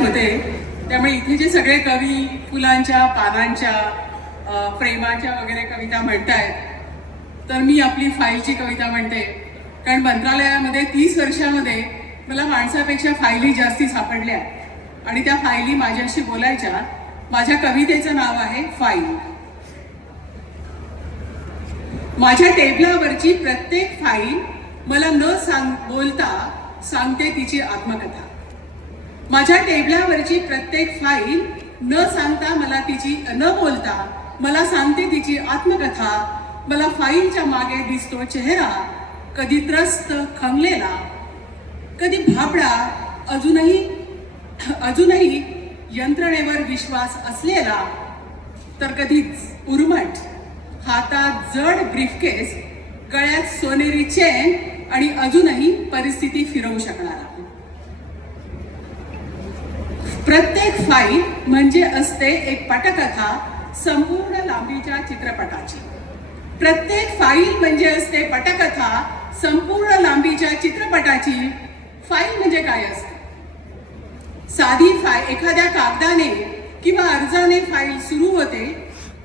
होते. त्यामुळे इथे जे सगळे कवी फुलांच्या पानांच्या प्रेमाच्या वगैरे कविता म्हणतायत तर मी आपली फाईलची कविता म्हणते. कारण मंत्रालयामध्ये तीस वर्षामध्ये मला माणसापेक्षा फायली जास्ती सापडल्या. आणि त्या फायली माझ्याशी बोलायच्या. माझ्या कवितेचं नाव आहे फाईल. माझ्या टेबलावरची प्रत्येक फाईल मला न सांग बोलता सांगते तिची आत्मकथा. माझ्या टेबलावरची प्रत्येक फाईल न सांगता मला तिची न बोलता मला सांगते तिची आत्मकथा. मला फाईलच्या मागे दिसतो चेहरा कधी त्रस्त खंगलेला कधी भाबडा अजूनही अजूनही यंत्रणेवर विश्वास असलेला तर कधी उर्मट हातात जड ब्रीफकेस गळ्यात सोनेरी चेन आणि अजूनही परिस्थिती फिरवू शकणारा. प्रत्येक फाईल म्हणजे असते एक पटकथा संपूर्ण लांबीच्या चित्रपटाची. प्रत्येक फाईल म्हणजे असते पटकथा संपूर्ण लांबीच्या चित्रपटाची. फाईल म्हणजे काय असते? साधी फाईल एखाद्या कागदाने किंवा अर्जाने फाईल सुरू होते.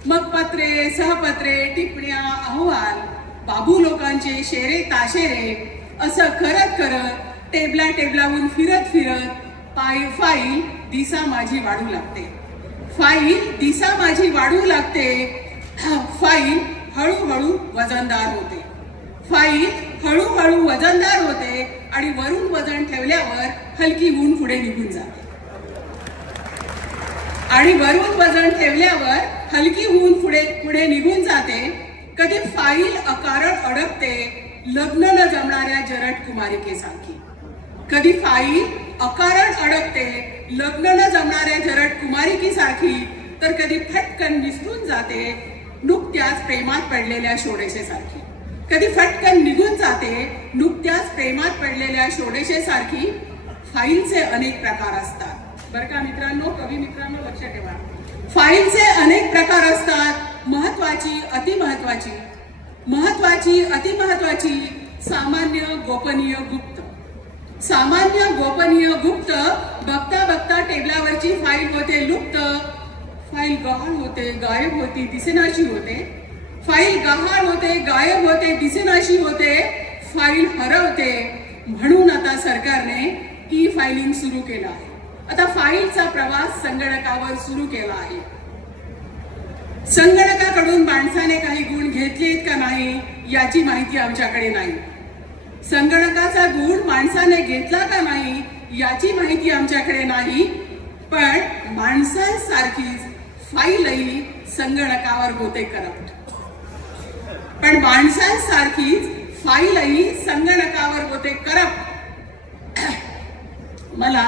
मग पत्रे सहपत्रे टिपण्या अहवाल बाबू लोकांचे शेरे ताशेरे असं करत करत टेबला टेबलावरून फिरत फिरत पाय फाईल दिसा माझी वाढू लागते. फाईल दिसा माझी वाढू लागते. फाईल हळूहळू वजनदार होते. फाईल हळूहळू वजनदार होते आणि वरून वजन ठेवल्यावर हलकी होऊन पुढे निघून जाते. आणि वरून वजन ठेवल्यावर हलकी होऊन पुढे पुढे निघून जाते. कधी फाईल अकारण अडकते लग्न न जमणाऱ्या जरट कुमारिकेसारखी. कधी फाईल अकारण अडकते लग्न न जमणाऱ्या जरट कुमारिकीसारखी तर कधी फटकन विसरून जाते नुकत्याच प्रेमात पडलेल्या शोडेशेसारखी. कधी फटकन निघून जाते नुकत्याच प्रेमात पडलेल्या शोडेशेसारखी फाईलचे अनेक प्रकार असतात. बरं का मित्रांनो? कवी मित्रांनो लक्ष ठेवा. फाईलचे अनेक प्रकार असतात. महत्वाची अतिमहत्वाची महत्वाची अतिमहत्वाची सामान्य गोपनीय गुप्त. सामान्य गोपनीय गुप्त फाईल होते लुप्त. फाईल गहाळ होते गायब होती दिसेनाशी होते. फाईल गहाळ होते गायब होते दिसेनाशी होते. फाईल हरवते. म्हणून आता सरकारने ई फायलिंग सुरू केलं आहे. आता फाईलचा प्रवास संगणकावर सुरू केला आहे. संगणकाकडून माणसाने काही गुण घेतलेत का नाही याची माहिती आमच्याकडे नाही. संगणकाचा गुण माणसाने घेतला का नाही याची माहिती आमच्याकडे नाही. माणसांसारखीच फाईलही संगणकावर होते करप्ट पण माणसांसारखीच फाईलही संगणकावर होते करप्ट मला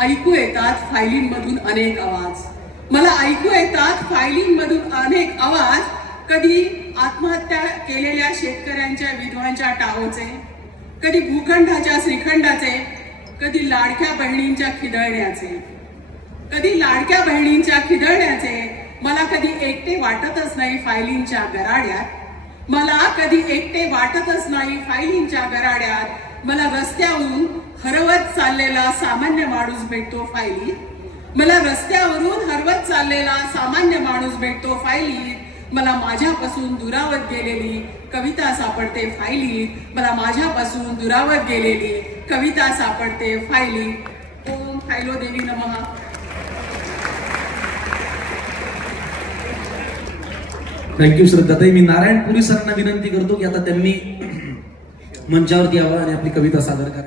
ऐकू येतात फायलींमधून अनेक आवाज. मला ऐकू येतात फायलींमधून अनेक आवाज. कधी आत्महत्या केलेल्या शेतकऱ्यांच्या विधवांच्या टावचे कधी भूखंडाच्या श्रीखंडाचे कधी लाडक्या बहिणींच्या खिदळण्याचे. कधी लाडक्या बहिणींच्या खिदळण्याचे मला कधी एकटे वाटतच नाही फायलींच्या गराड्यात. मला कधी एकटे वाटतच नाही फायलींच्या गराड्यात. मला रस्त्यावरून हरवत चाललेला सामान्य माणूस भेटतो फायली मला रस्त्यावरून हरवत चाललेला सामान्य माणूस भेटतो फायली मला माझ्यापासून दुरावत गेलेली कविता सापडते फायली मला माझ्यापासून दुरावत गेलेली कविता सापडते फायली ओम फायलो देवी नमः. थँक्यू श्रद्धाताई मी नारायण पुरी सरांना विनंती करतो की आता त्यांनी मंचावरती यावं आणि आपली कविता सादर करा